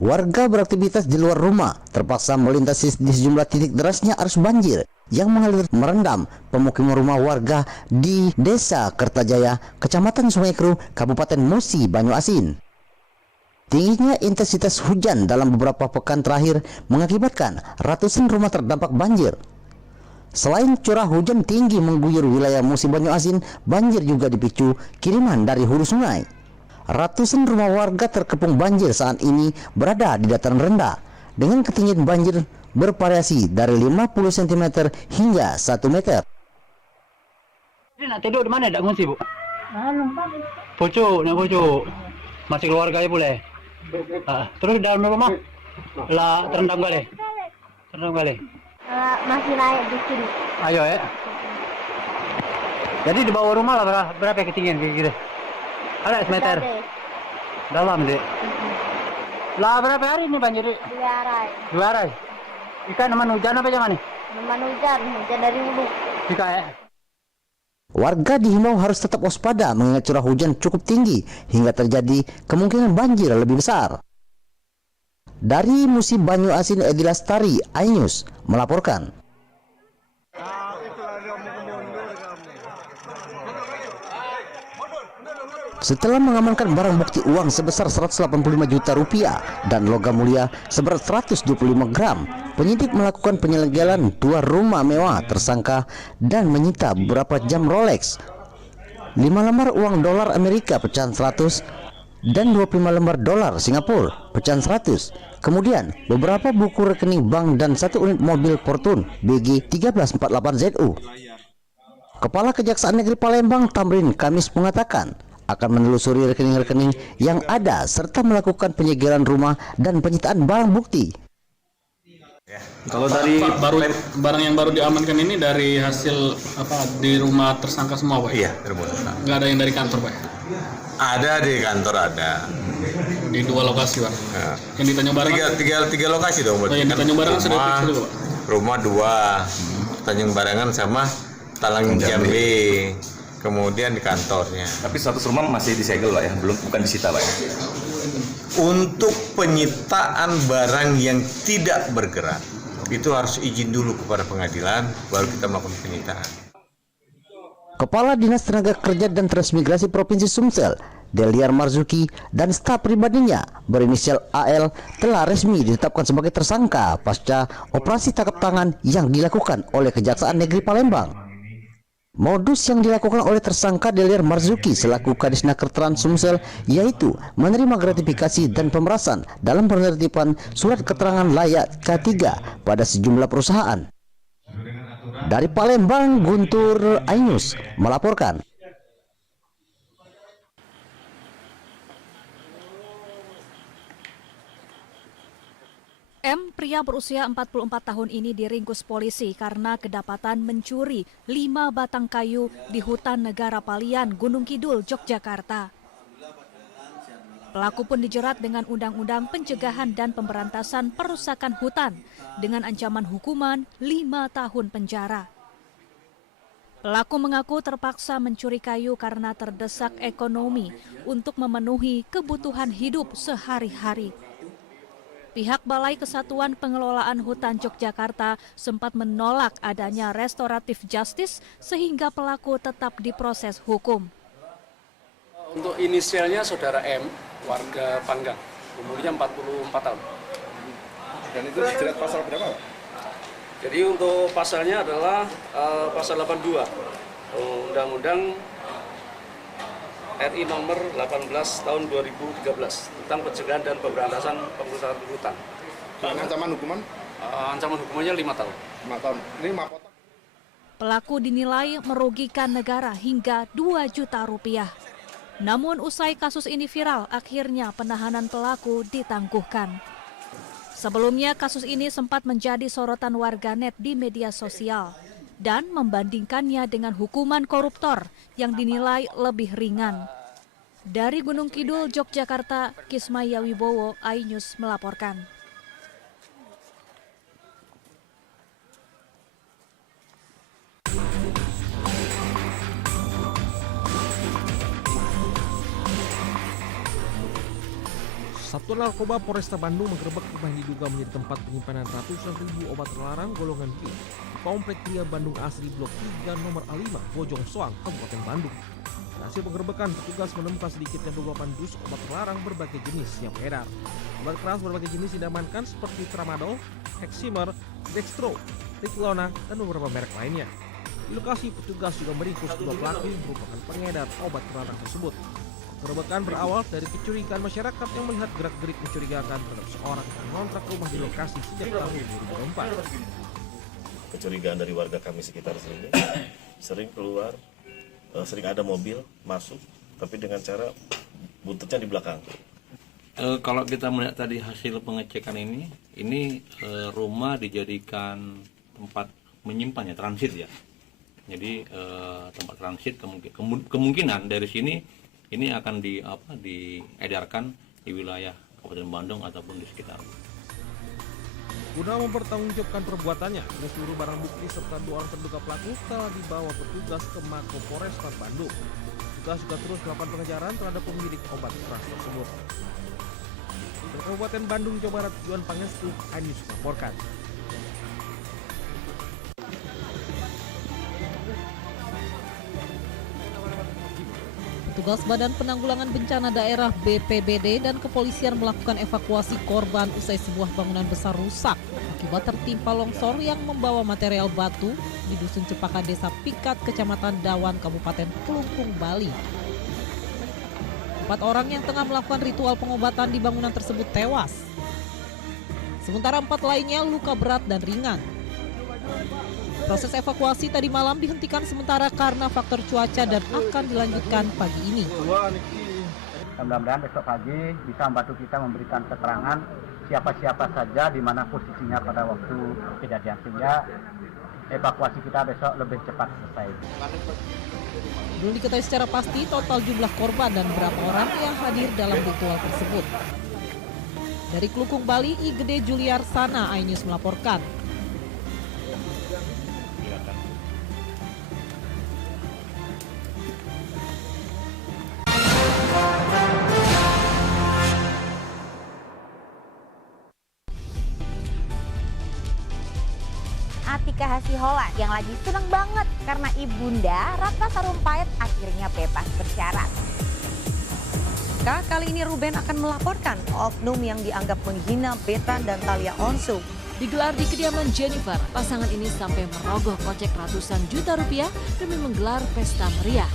Warga beraktivitas di luar rumah terpaksa melintasi di sejumlah titik derasnya arus banjir yang mengalir merendam pemukiman rumah warga di Desa Kertajaya, Kecamatan Sungai Kru, Kabupaten Musi Banyuasin. Tingginya intensitas hujan dalam beberapa pekan terakhir mengakibatkan ratusan rumah terdampak banjir. Selain curah hujan tinggi mengguyur wilayah Musi Banyuasin, banjir juga dipicu kiriman dari hulu sungai. Ratusan rumah warga terkepung banjir saat ini berada di dataran rendah dengan ketinggian banjir bervariasi dari 50 cm hingga 1 meter. Nak tidur di mana? Tak ngungsi, Bu? Pucuk, nak pucuk. Masih keluarga ya boleh? Terus di dalam rumah? Lah terendam kali? Terendam kali? Masih naik dikit. Ayo ya. Jadi di bawah rumah lah berapa ketinggian gitu? Ada semeter? Dalam deh. Lah berapa hari ini banjir? 2 hari. 2 hari? Ikan teman hujan apa zaman nih? Teman hujan dari hulu. Ikan ya? Warga dihimbau harus tetap waspada mengingat curah hujan cukup tinggi hingga terjadi kemungkinan banjir lebih besar. Dari Musi Banyuasin, Edi Lastari, iNews melaporkan. Setelah mengamankan barang bukti uang sebesar 185 juta rupiah dan logam mulia seberat 125 gram, penyidik melakukan penyegelan 2 rumah mewah tersangka dan menyita beberapa jam Rolex, 5 lembar uang dolar Amerika pecahan 100 dan 25 lembar dolar Singapura pecahan 100. Kemudian beberapa buku rekening bank dan 1 unit mobil Fortune BG 1348ZU. Kepala Kejaksaan Negeri Palembang Tamrin Kamis mengatakan akan menelusuri rekening-rekening yang ada serta melakukan penyegelan rumah dan penyitaan barang bukti. Kalau dari barang yang baru diamankan ini dari hasil apa di rumah tersangka semua, Pak? Iya, rumah. Nggak ada yang dari kantor, Pak? Ada di kantor ada. Di 2 lokasi, Pak. Ya. Yang di Tanjung Barat? Tiga lokasi dong. Oh, yang di Tanjung Barat sudah diperiksa juga, Pak? Rumah 2, Tanjung Barangan sama Talang Jambi. Kemudian di kantornya. Tapi 100 rumah masih disegel, Pak ya, bukan disita, Pak ya. Untuk penyitaan barang yang tidak bergerak itu harus izin dulu kepada pengadilan, baru kita melakukan penyitaan. Kepala Dinas Tenaga Kerja dan Transmigrasi Provinsi Sumsel, Deliar Marzuki, dan staf pribadinya berinisial AL telah resmi ditetapkan sebagai tersangka pasca operasi tangkap tangan yang dilakukan oleh Kejaksaan Negeri Palembang. Modus yang dilakukan oleh tersangka Deliar Marzuki selaku Kadisnaker Trans Sumsel yaitu menerima gratifikasi dan pemerasan dalam penertiban surat keterangan layak K3 pada sejumlah perusahaan. Dari Palembang, Guntur, iNews melaporkan. M, pria berusia 44 tahun ini diringkus polisi karena kedapatan mencuri 5 batang kayu di hutan negara Palian, Gunung Kidul, Yogyakarta. Pelaku pun dijerat dengan Undang-Undang Pencegahan dan Pemberantasan Perusakan Hutan dengan ancaman hukuman 5 tahun penjara. Pelaku mengaku terpaksa mencuri kayu karena terdesak ekonomi untuk memenuhi kebutuhan hidup sehari-hari. Pihak Balai Kesatuan Pengelolaan Hutan Yogyakarta sempat menolak adanya restoratif justice sehingga pelaku tetap diproses hukum. Untuk inisialnya Saudara M, warga Panggang, umurnya 44 tahun. Dan itu dijerat pasal berapa, Pak? Jadi untuk pasalnya adalah pasal 82 Undang-Undang RI nomor 18 tahun 2013 tentang pencegahan dan pemberantasan perusakan hutan. Ancaman hukuman? Ancaman hukumannya 5 tahun. 5 tahun. Ini 5 potong. Pelaku dinilai merugikan negara hingga 2 juta rupiah. Namun usai kasus ini viral, akhirnya penahanan pelaku ditangguhkan. Sebelumnya kasus ini sempat menjadi sorotan warganet di media sosial dan membandingkannya dengan hukuman koruptor yang dinilai lebih ringan. Dari Gunung Kidul, Yogyakarta, Kismaya Wibowo, iNews melaporkan. Satuan Narkoba Polresta Bandung menggerebek rumah yang diduga menjadi tempat penyimpanan ratusan ribu obat terlarang golongan Q di Komplek Kria Bandung Asri Blok 3 nomor A5 Bojong Soang, Kabupaten Bandung. Hasil penggerebekan, petugas menemukan sedikitnya 28 dus obat terlarang berbagai jenis yang beredar. Obat keras berbagai jenis diamankan seperti Tramadol, Heximer, Dextro, Riklona, dan beberapa merek lainnya. Di lokasi, petugas juga meringkus 2 pelaku yang merupakan pengedar obat terlarang tersebut. Penggerebekan berawal dari kecurigaan masyarakat yang melihat gerak-gerik mencurigakan terhadap seorang yang mengontrak rumah di lokasi sejak tahun 2004. Kecurigaan dari warga kami sekitar sini, sering keluar, sering ada mobil masuk, tapi dengan cara buntutnya di belakang. Kalau kita melihat tadi hasil pengecekan ini rumah dijadikan tempat menyimpannya, transit ya. Jadi tempat transit kemungkinan dari sini ini akan diedarkan di wilayah Kabupaten Bandung ataupun di sekitar. Guna mempertanggungjawabkan perbuatannya, seluruh barang bukti serta 2 orang terduga pelaku telah dibawa petugas ke Mako Polresta Bandung. Petugas juga terus melakukan pengejaran terhadap pemilik obat keras tersebut. Dari Kabupaten Bandung, Jawa Barat, Juan Pangestu, iNews melaporkan. Petugas Badan Penanggulangan Bencana Daerah BPBD dan kepolisian melakukan evakuasi korban usai sebuah bangunan besar rusak akibat tertimpa longsor yang membawa material batu di Dusun Cepaka, Desa Pikat, Kecamatan Dawan, Kabupaten Kelungkung, Bali. 4 orang yang tengah melakukan ritual pengobatan di bangunan tersebut tewas. Sementara 4 lainnya luka berat dan ringan. Proses evakuasi tadi malam dihentikan sementara karena faktor cuaca dan akan dilanjutkan pagi ini. Mudah-mudahan besok pagi bisa membantu kita memberikan keterangan siapa-siapa saja di mana posisinya pada waktu kejadian sehingga evakuasi kita besok lebih cepat selesai. Belum diketahui secara pasti total jumlah korban dan berapa orang yang hadir dalam ritual tersebut. Dari Kelungkung, Bali, Igede Juliarsana, iNews melaporkan. Atika Hasiholan yang lagi seneng banget karena ibunda Ratna Sarumpait akhirnya bebas bersyarat. Kali ini Ruben akan melaporkan oknum yang dianggap menghina Betan dan Thalia Onsu. Digelar di kediaman Jennifer, pasangan ini sampai merogoh kocek ratusan juta rupiah demi menggelar pesta meriah.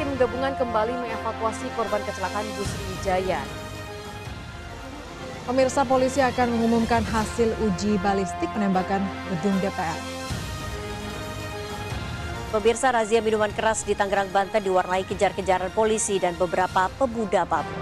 Tim gabungan kembali mengevakuasi korban kecelakaan bus Sriwijaya. Pemirsa, polisi akan mengumumkan hasil uji balistik penembakan gedung DPR. Pemirsa, razia minuman keras di Tangerang, Banten diwarnai kejar-kejaran polisi dan beberapa pemuda mabuk.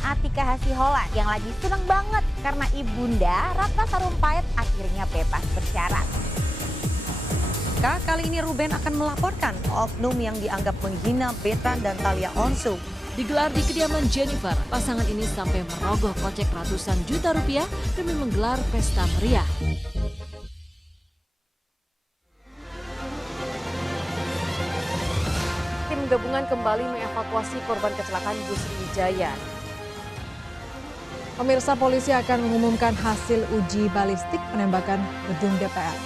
Atika Hasiholan yang lagi seneng banget karena ibunda Ratna Sarumpait akhirnya bebas bersyarat. Kali ini Ruben akan melaporkan oknum yang dianggap menghina Betan dan Thalia Onsu. Digelar di kediaman Jennifer, pasangan ini sampai merogoh kocek ratusan juta rupiah demi menggelar pesta meriah. Tim gabungan kembali mengevakuasi korban kecelakaan bus Sriwijaya. Pemirsa, polisi akan mengumumkan hasil uji balistik penembakan gedung DPR.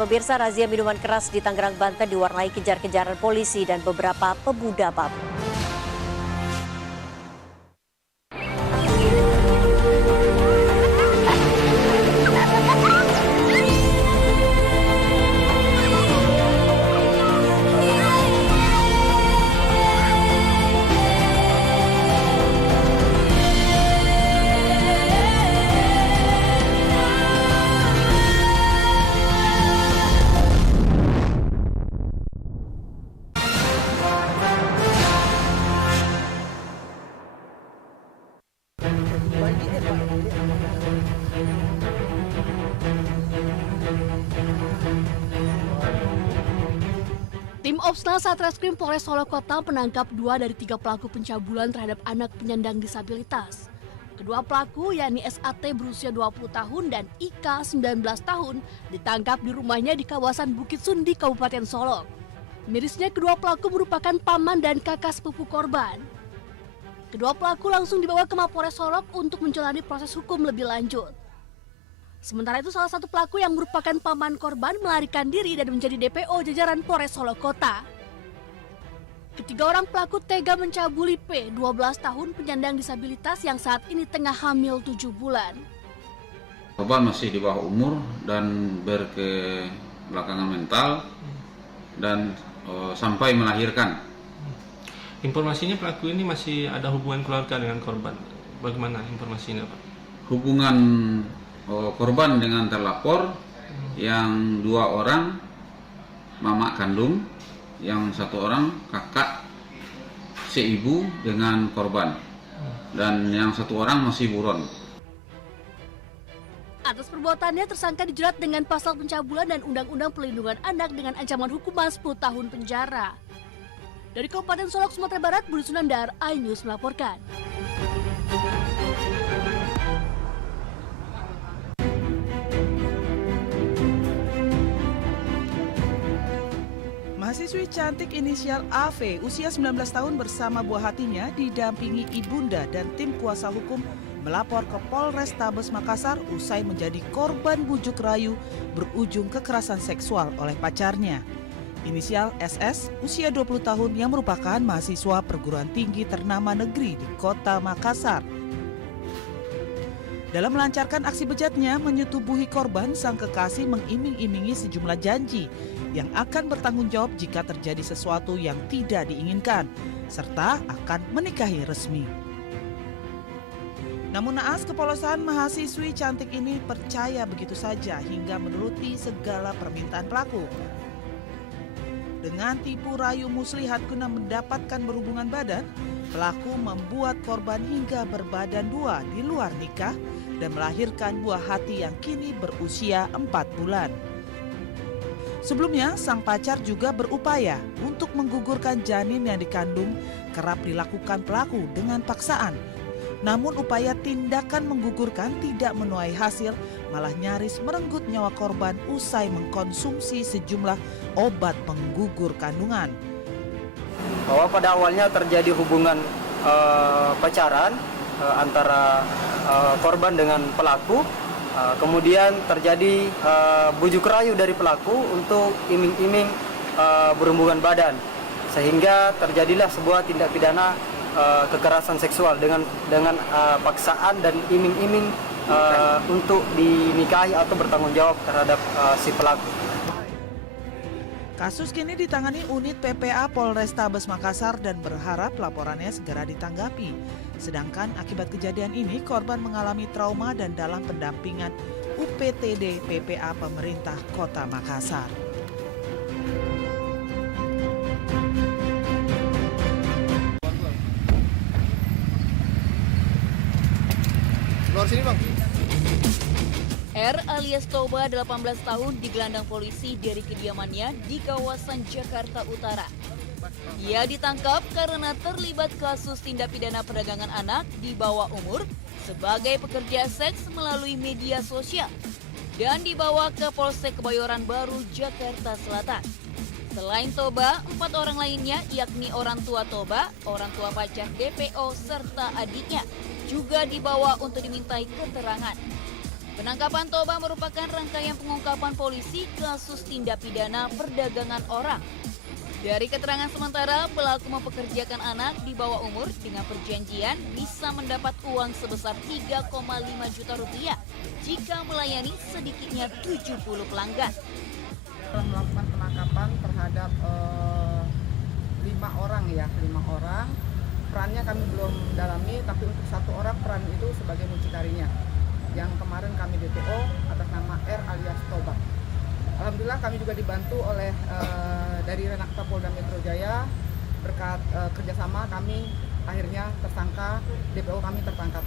Pemirsa, razia minuman keras di Tangerang, Banten diwarnai kejar-kejaran polisi dan beberapa pemuda mabuk. opsional Satreskrim Polres Solo Kota menangkap 2 dari 3 pelaku pencabulan terhadap anak penyandang disabilitas. Kedua pelaku, yakni SAT berusia 20 tahun dan IK 19 tahun, ditangkap di rumahnya di kawasan Bukit Sundi, Kabupaten Solok. Mirisnya kedua pelaku merupakan paman dan kakak sepupu korban. Kedua pelaku langsung dibawa ke Mapores Solok untuk menjalani proses hukum lebih lanjut. Sementara itu salah satu pelaku yang merupakan paman korban melarikan diri dan menjadi DPO jajaran Polres Solo Kota. Ketiga orang pelaku tega mencabuli P, 12 tahun penyandang disabilitas yang saat ini tengah hamil 7 bulan. Korban masih di bawah umur dan berkebelakangan mental dan sampai melahirkan. Informasinya pelaku ini masih ada hubungan keluarga dengan korban. Bagaimana informasinya, Pak? Hubungan korban dengan terlapor yang 2 orang mama kandung, yang 1 orang kakak seibu dengan korban, dan yang 1 orang masih buron. Atas perbuatannya tersangka dijerat dengan pasal pencabulan dan Undang-Undang Perlindungan Anak dengan ancaman hukuman 10 tahun penjara. Dari Kabupaten Solok, Sumatera Barat, Budi Sunandar, iNews melaporkan. Mahasiswi cantik inisial AV usia 19 tahun bersama buah hatinya didampingi ibunda dan tim kuasa hukum melapor ke Polrestabes Makassar usai menjadi korban bujuk rayu berujung kekerasan seksual oleh pacarnya. Inisial SS usia 20 tahun yang merupakan mahasiswa perguruan tinggi ternama negeri di kota Makassar. Dalam melancarkan aksi bejatnya menyetubuhi korban, sang kekasih mengiming-imingi sejumlah janji yang akan bertanggung jawab jika terjadi sesuatu yang tidak diinginkan, serta akan menikahi resmi. Namun naas kepolosan mahasiswi cantik ini percaya begitu saja hingga menuruti segala permintaan pelaku. Dengan tipu rayu muslihat guna mendapatkan berhubungan badan, pelaku membuat korban hingga berbadan 2 di luar nikah dan melahirkan buah hati yang kini berusia 4 bulan. Sebelumnya, sang pacar juga berupaya untuk menggugurkan janin yang dikandung kerap dilakukan pelaku dengan paksaan. Namun upaya tindakan menggugurkan tidak menuai hasil, malah nyaris merenggut nyawa korban usai mengkonsumsi sejumlah obat penggugur kandungan. Bahwa pada awalnya terjadi hubungan pacaran antara korban dengan pelaku, kemudian terjadi bujuk rayu dari pelaku untuk iming-iming berhubungan badan, sehingga terjadilah sebuah tindak pidana kekerasan seksual dengan paksaan dan iming-iming untuk dinikahi atau bertanggung jawab terhadap si pelaku. Kasus kini ditangani unit PPA Polrestabes Makassar dan berharap laporannya segera ditanggapi. Sedangkan akibat kejadian ini korban mengalami trauma dan dalam pendampingan UPTD PPA pemerintah Kota Makassar. Keluar sini, Bang. R alias Toba 18 tahun digelandang polisi dari kediamannya di kawasan Jakarta Utara. Ia ditangkap karena terlibat kasus tindak pidana perdagangan anak di bawah umur sebagai pekerja seks melalui media sosial dan dibawa ke Polsek Kebayoran Baru, Jakarta Selatan. Selain Toba, 4 orang lainnya yakni orang tua Toba, orang tua pacar DPO serta adiknya juga dibawa untuk dimintai keterangan. Penangkapan Toba merupakan rangkaian pengungkapan polisi kasus tindak pidana perdagangan orang. Dari keterangan sementara, pelaku mempekerjakan anak di bawah umur dengan perjanjian bisa mendapat uang sebesar 3,5 juta rupiah jika melayani sedikitnya 70 pelanggan. Telah melakukan penangkapan terhadap 5 orang. Perannya kami belum dalami, tapi untuk 1 orang peran itu sebagai mucikarinya. Yang kemarin kami DPO atas nama R alias Toba. Alhamdulillah kami juga dibantu oleh dari Renakta Polda Metro Jaya. Berkat kerjasama kami akhirnya tersangka DPO kami tertangkap.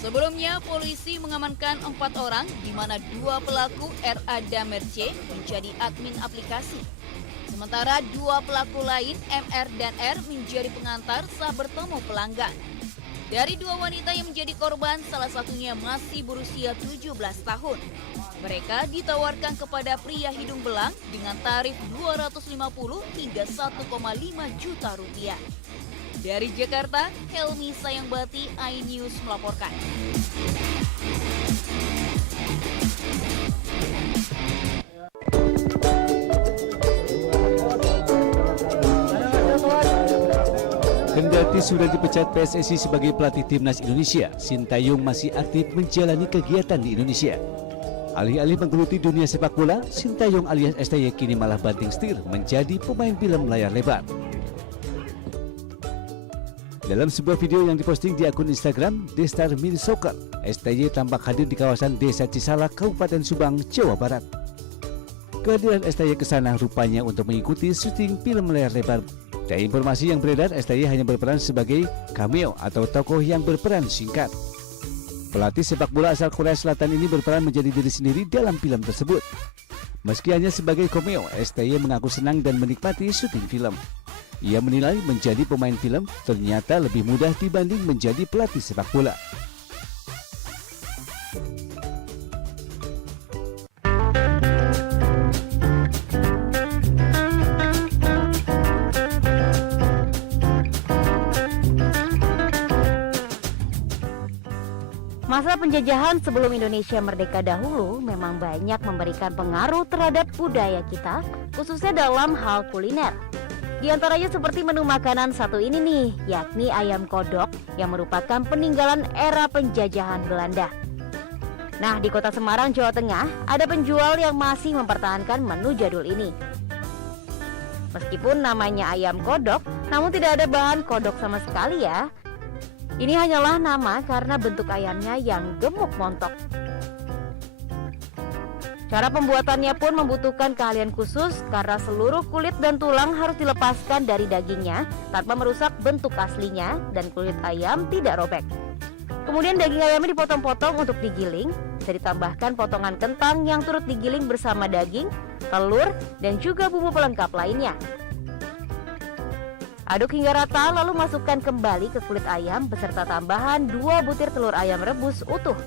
Sebelumnya polisi mengamankan 4 orang di mana 2 pelaku RA dan Merce menjadi admin aplikasi. Sementara dua pelaku lain, MR dan R, menjadi pengantar saat bertemu pelanggan. Dari dua wanita yang menjadi korban, salah satunya masih berusia 17 tahun. Mereka ditawarkan kepada pria hidung belang dengan tarif 250 hingga 1,5 juta rupiah. Dari Jakarta, Helmi Sayangbati, iNews melaporkan. Kendati sudah dipecat PSSI sebagai pelatih timnas Indonesia, Sintayong masih aktif menjalani kegiatan di Indonesia. Alih-alih menggeluti dunia sepak bola, Sintayong alias STY kini malah banting setir menjadi pemain film layar lebar. Dalam sebuah video yang diposting di akun Instagram Destar Mini Soccer, STY tampak hadir di kawasan Desa Cisalak, Kabupaten Subang, Jawa Barat. Kehadiran STY ke sana rupanya untuk mengikuti syuting film layar lebar. Dari informasi yang beredar, STY hanya berperan sebagai cameo atau tokoh yang berperan singkat. Pelatih sepak bola asal Korea Selatan ini berperan menjadi diri sendiri dalam film tersebut. Meski hanya sebagai cameo, STY mengaku senang dan menikmati syuting film. Ia menilai menjadi pemain film ternyata lebih mudah dibanding menjadi pelatih sepak bola. Masa penjajahan sebelum Indonesia merdeka dahulu memang banyak memberikan pengaruh terhadap budaya kita, khususnya dalam hal kuliner. Di antaranya seperti menu makanan satu ini nih, yakni ayam kodok yang merupakan peninggalan era penjajahan Belanda. Nah, di kota Semarang, Jawa Tengah, ada penjual yang masih mempertahankan menu jadul ini. Meskipun namanya ayam kodok, namun tidak ada bahan kodok sama sekali ya. Ini hanyalah nama karena bentuk ayamnya yang gemuk montok. Cara pembuatannya pun membutuhkan keahlian khusus karena seluruh kulit dan tulang harus dilepaskan dari dagingnya tanpa merusak bentuk aslinya dan kulit ayam tidak robek. Kemudian daging ayamnya dipotong-potong untuk digiling, bisa ditambahkan potongan kentang yang turut digiling bersama daging, telur, dan juga bumbu pelengkap lainnya. Aduk hingga rata lalu masukkan kembali ke kulit ayam beserta tambahan 2 butir telur ayam rebus utuh.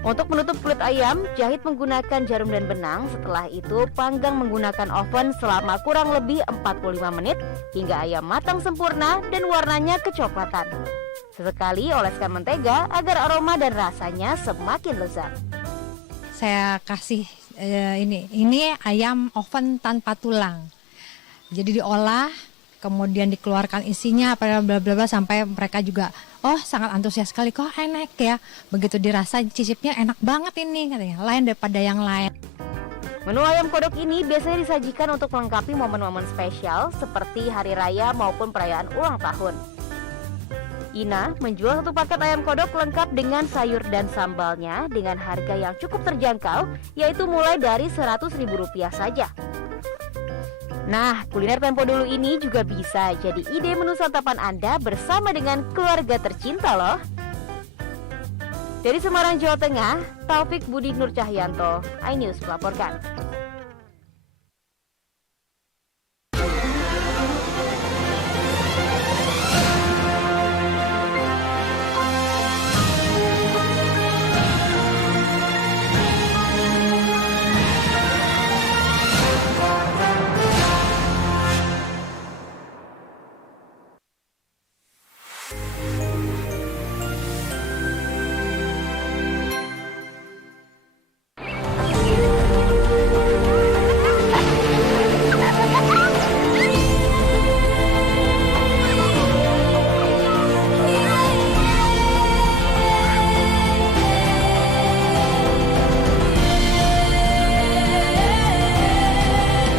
Untuk menutup kulit ayam, jahit menggunakan jarum dan benang. Setelah itu panggang menggunakan oven selama kurang lebih 45 menit hingga ayam matang sempurna dan warnanya kecoklatan. Sesekali oleskan mentega agar aroma dan rasanya semakin lezat. Saya kasih ini ayam oven tanpa tulang. Jadi diolah, kemudian dikeluarkan isinya, bla bla bla sampai mereka juga sangat antusias sekali, kok enak ya. Begitu dirasa cicipnya enak banget ini katanya, lain daripada yang lain. Menu ayam kodok ini biasanya disajikan untuk melengkapi momen-momen spesial seperti hari raya maupun perayaan ulang tahun. Ina menjual satu paket ayam kodok lengkap dengan sayur dan sambalnya dengan harga yang cukup terjangkau, yaitu mulai dari Rp100.000 saja. Nah, kuliner tempo dulu ini juga bisa jadi ide menu santapan Anda bersama dengan keluarga tercinta loh. Dari Semarang, Jawa Tengah, Taufik Budi Nur Cahyanto, iNews melaporkan.